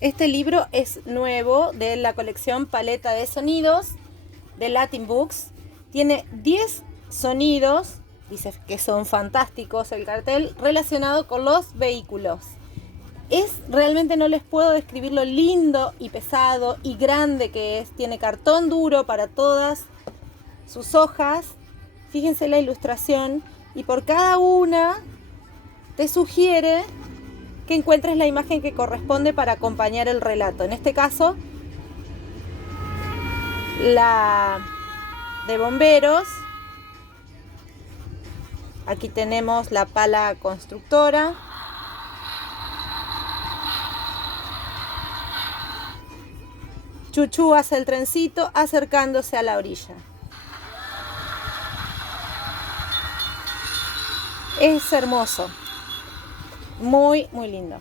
Este libro es nuevo de la colección Paleta de Sonidos de Latin Books. Tiene 10 sonidos, dice que son fantásticos el cartel, relacionado con los vehículos. Realmente no les puedo describir lo lindo y pesado y grande que es. Tiene cartón duro para todas sus hojas. Fíjense la ilustración y por cada una te sugiere que encuentres la imagen que corresponde para acompañar el relato. En este caso, la de bomberos. Aquí tenemos la pala constructora. Chuchú hace el trencito acercándose a la orilla. Es hermoso. Muy, muy lindo.